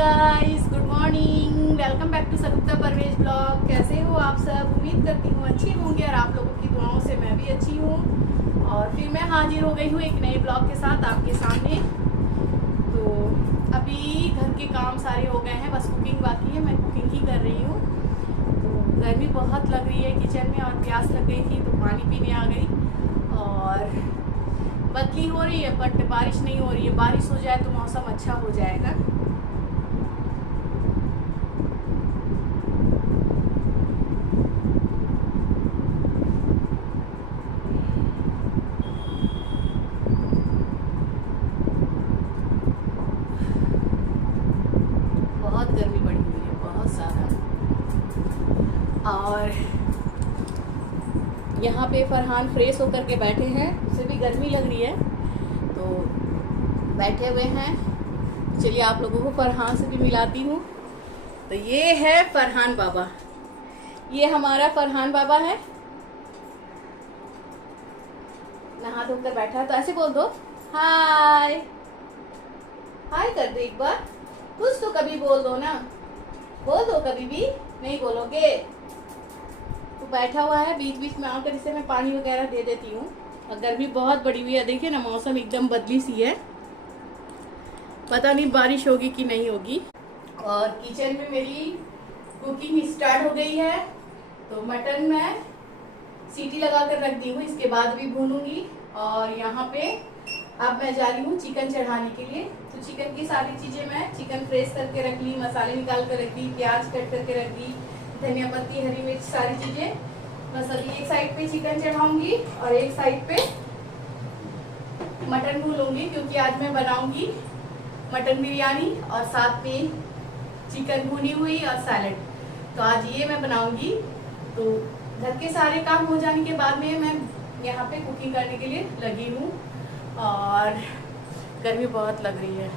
Guys, good morning. Welcome back to Savita Parvez blog. कैसे हो आप सब? उम्मीद करती हूँ अच्छी होंगे और आप लोगों की दुआओं से मैं भी अच्छी हूँ। और फिर मैं हाजिर हो गई हूँ एक नए ब्लॉग के साथ आपके सामने। तो अभी घर के काम सारे हो गए हैं, बस कुकिंग बाकी है। मैं कुकिंग ही कर रही हूँ। तो गर्मी बहुत लग रही है किचन में और प्यास लग गई थी तो पानी पीने आ गई। और बदली हो रही है बट बारिश नहीं हो रही है। बारिश हो जाए तो मौसम अच्छा हो जाएगा। बहुत गर्मी बढ़ी हुई है, बहुत ज़्यादा। और यहाँ पे फरहान फ्रेश होकर के बैठे हैं, उसे भी गर्मी लग रही है तो बैठे हुए हैं। चलिए आप लोगों को फरहान से भी मिलाती हूँ। तो ये है फरहान बाबा, ये हमारा फरहान बाबा है। नहा धोकर बैठा है तो ऐसे बोल दो हाय। हाय कर दो एक बार, कुछ तो कभी बोल दो ना। बोल दो, कभी भी नहीं बोलोगे तो बैठा हुआ है। बीच बीच में आकर इसे मैं पानी वगैरह दे देती हूँ। और गर्मी बहुत बड़ी हुई है, देखिए ना मौसम एकदम बदली सी है। पता नहीं बारिश होगी कि नहीं होगी। और किचन में मेरी कुकिंग स्टार्ट हो गई है। तो मटन मैं सीटी लगा कर रख दी हूँ, इसके बाद भी भूनूंगी। और यहाँ पे अब मैं जा रही हूँ चिकन चढ़ाने के लिए। तो चिकन की सारी चीजें मैं चिकन फ्रेश करके रख ली, मसाले निकाल कर रख दी, प्याज कट करके रख दी, धनिया पत्ती, हरी मिर्च, सारी चीजें। बस अभी एक साइड पे चिकन चढ़ाऊंगी और एक साइड पे मटन भूनूंगी, क्योंकि आज मैं बनाऊंगी मटन बिरयानी और साथ में चिकन भुनी हुई और सैलेड। तो आज ये मैं बनाऊंगी। तो घर के सारे काम हो जाने के बाद में मैं यहाँ पे कुकिंग करने के लिए लगी हूँ। और गर्मी बहुत लग रही है।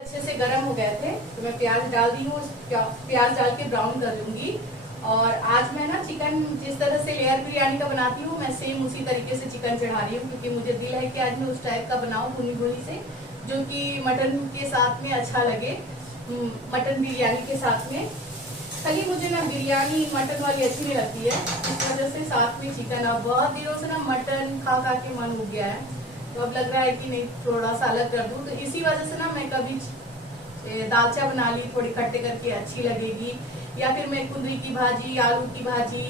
अच्छे से गर्म हो गए थे तो मैं प्याज डाल दी हूँ, प्याज डाल के ब्राउन कर लूंगी। और आज मैं ना चिकन जिस तरह से लेयर बिरयानी का बनाती हूँ, मैं सेम उसी तरीके से चिकन चढ़ा रही हूँ, क्योंकि मुझे दिल है कि आज मैं उस टाइप का बनाऊँ भुनी भुनी से, जो कि मटन के साथ में अच्छा लगे। मटन बिरयानी के साथ में खाली मुझे ना बिरयानी मटन वाली अच्छी नहीं लगती है, इस वजह से साथ में चिकन। अब बहुत दिनों से ना मटन खा खा के मन हो गया है, तो अब लग रहा है कि नहीं थोड़ा सा अलग कर दूं। तो इसी वजह से ना मैं कभी दालचा बना ली, थोड़ी खट्टे करके अच्छी लगेगी। या फिर मैं कुंदरी की भाजी, आलू की भाजी,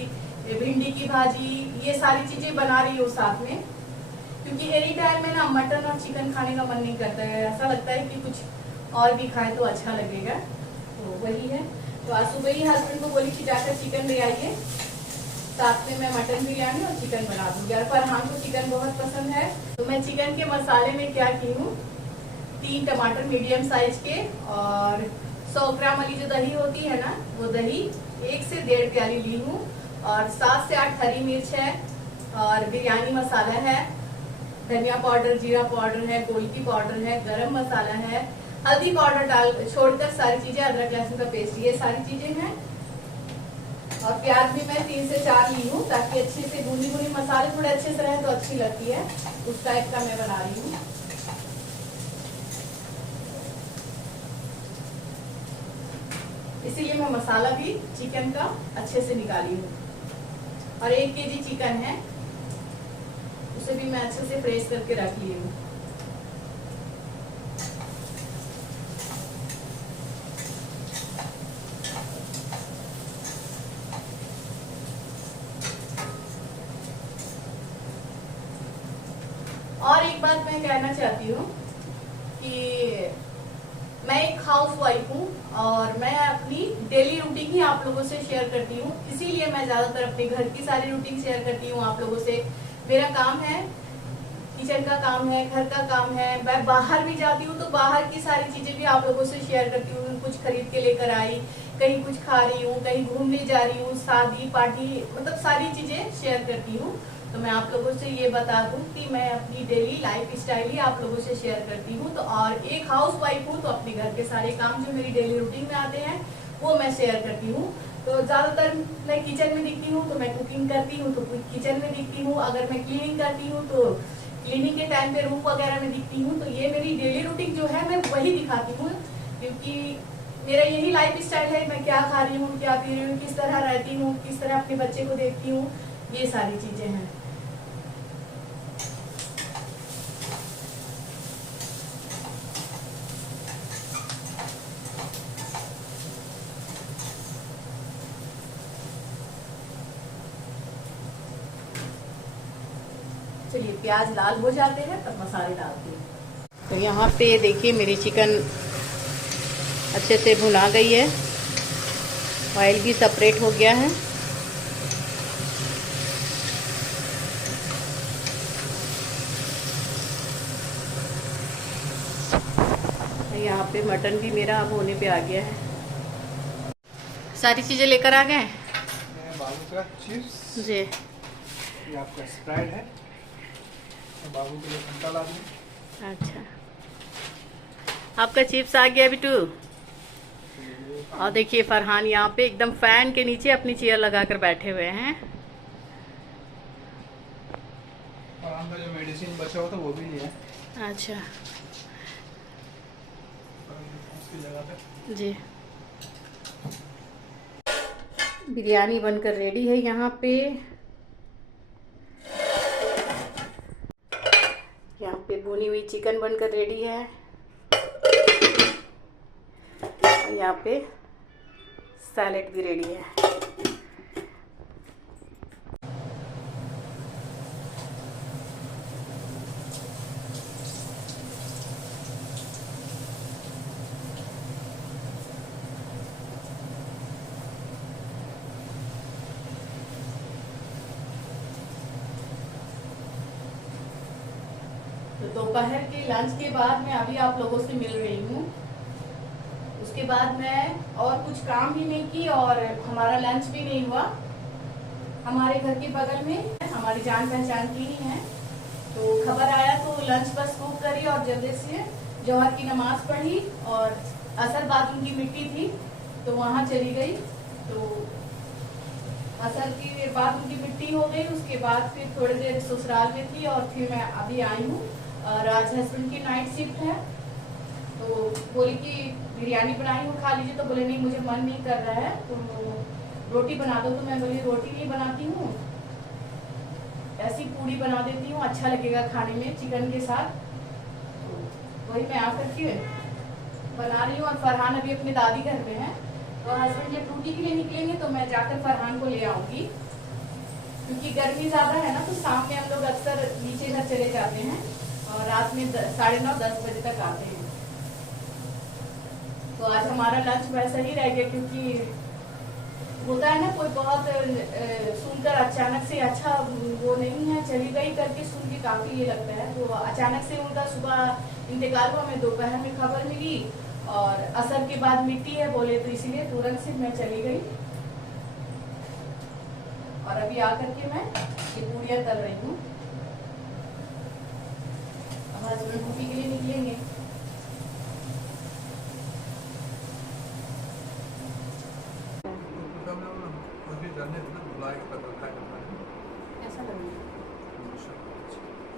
भिंडी की भाजी, ये सारी चीजें बना रही हूँ साथ में, क्योंकि एनी टाइम में ना मटन और चिकन खाने का मन नहीं करता है। ऐसा लगता है कि कुछ और भी खाए तो अच्छा लगेगा। तो वही है। तो आज सुबह ही हस्बैंड को बोली कि जाकर चिकन ले आइए, साथ में मैं मटन बिरयानी और चिकन बना दूंगी। और फरहान को चिकन बहुत पसंद है। तो मैं चिकन के मसाले में क्या की हूँ, 3 टमाटर मीडियम साइज के, और 100 ग्राम वाली जो दही होती है ना, वो दही 1 से 1.5 प्याली ली हूँ। और 7 से 8 हरी मिर्च है, और बिरयानी मसाला है, धनिया पाउडर, जीरा पाउडर है, गोलकी पाउडर है, गरम मसाला है, हल्दी पाउडर डाल छोड़कर सारी चीजें, अदरक लहसुन का पेस्ट, ये सारी चीजें हैं। और प्याज भी मैं 3 से 4 ली हूँ, ताकि अच्छे से भुनी भुनी मसाले थोड़े अच्छे से रहे तो अच्छी लगती है। उस टाइप का मैं बना रही हूँ। इसीलिए मैं मसाला भी चिकन का अच्छे से निकाली हूँ। और 1 केजी चिकन है, उसे भी मैं अच्छे से फ्रेश करके रख ली हूँ। और एक बात मैं कहना चाहती हूँ कि मैं एक हाउस वाइफ हूँ और मैं अपनी डेली रूटीन ही आप लोगों से शेयर करती हूँ। इसीलिए मैं ज्यादातर अपने घर की सारी रूटीन शेयर करती हूँ आप लोगों से। मेरा काम है, किचन का काम है, घर का काम है। मैं बाहर भी जाती हूँ तो बाहर की सारी चीजें भी आप लोगों से शेयर करती हूँ। कुछ खरीद के लेकर आई, कहीं कुछ खा रही हूँ, कहीं घूमने जा रही हूँ, शादी पार्टी, मतलब सारी चीजें शेयर करती हूँ। तो मैं आप लोगों से ये बता दूं कि मैं अपनी डेली लाइफ स्टाइल ही आप लोगों से शेयर करती हूँ। तो और एक हाउस वाइफ हूँ, तो अपने घर के सारे काम जो मेरी डेली रूटीन में आते हैं वो मैं शेयर करती हूँ। तो ज्यादातर मैं किचन में दिखती हूँ तो मैं कुकिंग करती हूँ तो किचन में दिखती हूँ। अगर मैं क्लीनिंग करती हूँ तो क्लीनिंग के टाइम पे रूम वगैरह में दिखती हूँ। तो ये मेरी डेली रूटीन जो है मैं वही दिखाती हूँ, क्योंकि मेरा यही लाइफ स्टाइल है, मैं क्या खा रही हूँ, क्या पी रही हूँ, किस तरह रहती हूँ, किस तरह अपने बच्चे को देखती हूँ, ये सारी चीजें हैं। चलिए प्याज लाल हो जाते हैं तब मसाले डालते हैं। तो यहाँ पे देखिए मेरी चिकन अच्छे से भुना गई है, ऑयल भी सेपरेट हो गया है। यहाँ पे मटन भी मेरा अब होने पे आ गया है। सारी चीज़ें लेकर आ गए। बाबू का चिप्स जी, ये आपका स्प्राइट है, तो बाबू के लिए फंटा ला दूँ। अच्छा आपका चिप्स आ गया बिटू। और देखिए फरहान यहाँ पे एकदम फैन के नीचे अपनी चेयर लगाकर बैठे हुए हैं। फरहान का जो मेडिसिन बचा हुआ था वो भी लिया, अच्छा उसकी जगह पे। जी, बिरयानी बनकर रेडी है। यहाँ पे भुनी हुई चिकन बनकर रेडी है। और यहाँ पे सैलेड भी रेडी है। तो दोपहर के लंच के बाद मैं अभी आप लोगों से मिल रही हूँ। उसके बाद मैं और कुछ काम भी नहीं की और हमारा लंच भी नहीं हुआ। हमारे घर के बगल में हमारी जान पहचान की ही है, तो खबर आया तो लंच बस कुक करी और जल्दी से जोहर की नमाज पढ़ी और असर बाद उनकी मिट्टी थी तो वहाँ चली गई। तो असर की बाद उनकी मिट्टी हो गई। उसके बाद फिर थोड़ी देर ससुराल में थी और फिर मैं अभी आई हूँ। और आज हस्बैंड की नाइट शिफ्ट है तो बोली कि बिरयानी बनाई हूँ खा लीजिए, तो बोले नहीं मुझे मन नहीं कर रहा है तो रोटी बना दो। तो मैं बोली रोटी नहीं बनाती हूँ, ऐसी पूड़ी बना देती हूँ, अच्छा लगेगा खाने में चिकन के साथ। तो वही मैं आकर के बना रही हूँ। और फरहान अभी अपने दादी घर में है, तो हस्बैंड जब ड्यूटी के लिए निकलेंगे तो मैं जाकर फरहान को ले आऊंगी, क्योंकि गर्मी ज्यादा है ना। तो शाम में हम लोग अक्सर नीचे घर चले जाते हैं और रात में 9:30-10 बजे तक आते हैं। तो आज हमारा लंच वैसा ही रह गया, क्योंकि होता है ना कोई बहुत सुनकर अचानक से अच्छा वो नहीं है, चली गई करके सुन के काफी ये लगता है। तो अचानक से उनका सुबह इंतकाल हुआ, मैं दोपहर में खबर मिली और असर के बाद मिट्टी है बोले, तो इसीलिए तुरंत से मैं चली गई। और अभी आकर के मैं ये पूड़ियाँ तल रही हूँ। अब हस्बैंड ड्यूटी के लिए निकलेंगे। ऐसा लग रहा है।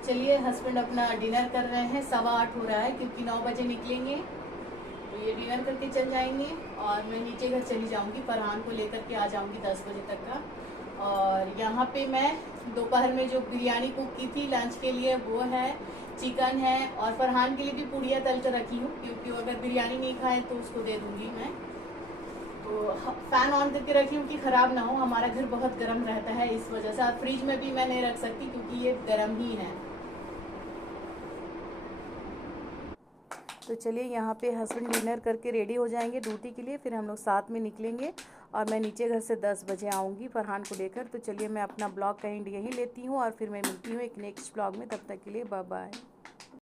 चलिए हस्बैंड अपना डिनर कर रहे हैं, 7:15 हो रहा है, क्योंकि 9 बजे निकलेंगे तो ये डिनर करके चल जाएंगे। और मैं नीचे घर चली जाऊंगी, फरहान को लेकर के आ जाऊंगी 10 बजे तक का। और यहाँ पे मैं दोपहर में जो बिरयानी कुक की थी लंच के लिए वो है, चिकन है और फरहान के लिए भी पूड़ियाँ तल कर रखी हूँ, क्योंकि अगर बिरयानी नहीं खाए तो उसको दे दूँगी मैं। तो फैन ऑन करके रखी हूँ कि ख़राब ना हो, हमारा घर बहुत गर्म रहता है इस वजह से। और फ्रिज में भी मैं नहीं रख सकती क्योंकि ये गर्म ही है। तो चलिए यहाँ पे हस्बैंड डिनर करके रेडी हो जाएंगे ड्यूटी के लिए, फिर हम लोग साथ में निकलेंगे। और मैं नीचे घर से 10 बजे आऊँगी फरहान को लेकर। तो चलिए मैं अपना ब्लॉग का एंड यहीं लेती हूँ और फिर मैं मिलती हूँ एक नेक्स्ट ब्लॉग में। तब तक के लिए बाय बाय।